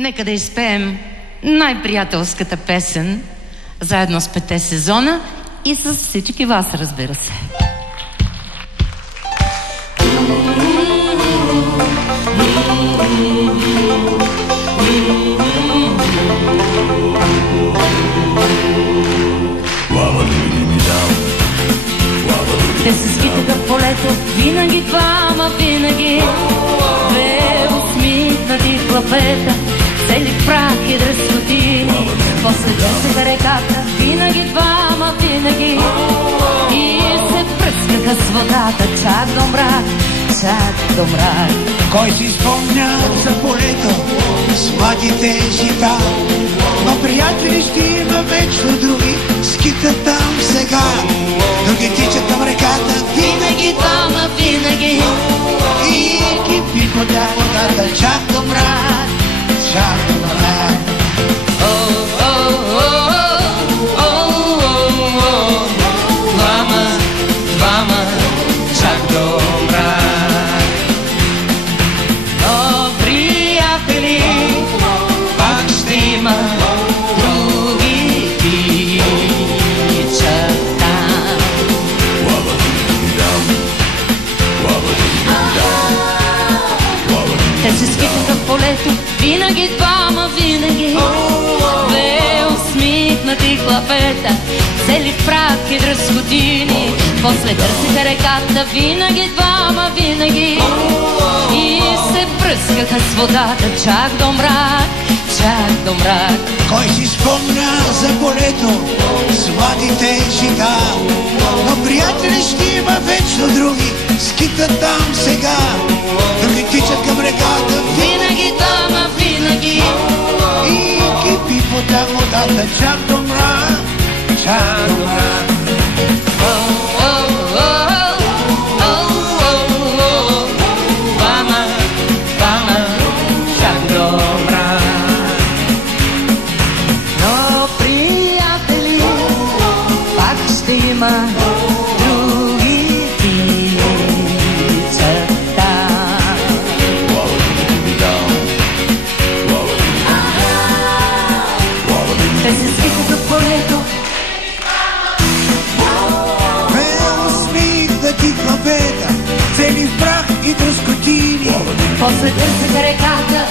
Нека да изпеем най-приятелската песен заедно с 5 сезона и с всички вас, разбира се. Те се скитаха в полето, винаги двама, винаги две усмихнати клапета, цели в прах и дръскотини. После търсеха реката, винаги двама, винаги, и се пръскаха с водата, чак до мрак, чак до мрак. Кой си спомня за полето с младите жита? Но приятели ще има вечно, други скитат там сега. Други тичат към реката, винаги двама, винаги, и кипи вода, водата, чак до мрак, чак до мрак. Двама, чак до мрак. Но приятели пак ще има, други тичат там. Те се скитаха в полето, винаги двама, винаги две усмихнати клапета, цели в прах и дръскотини. После търсиха реката, винаги двама, винаги, и се пръскаха с водата, чак до мрак, чак до мрак. Кой си спомня за полето с младите жита? Но приятели ще има вечно, други скитат там сега. Други тичат към реката, винаги двама, винаги, и кипи вода, водата, чак до мрак, чак до мрак. Други тичат там. Те се скитаха в полето, усмихнати клапета, цели в прах и дръскотини. после търсеха реката,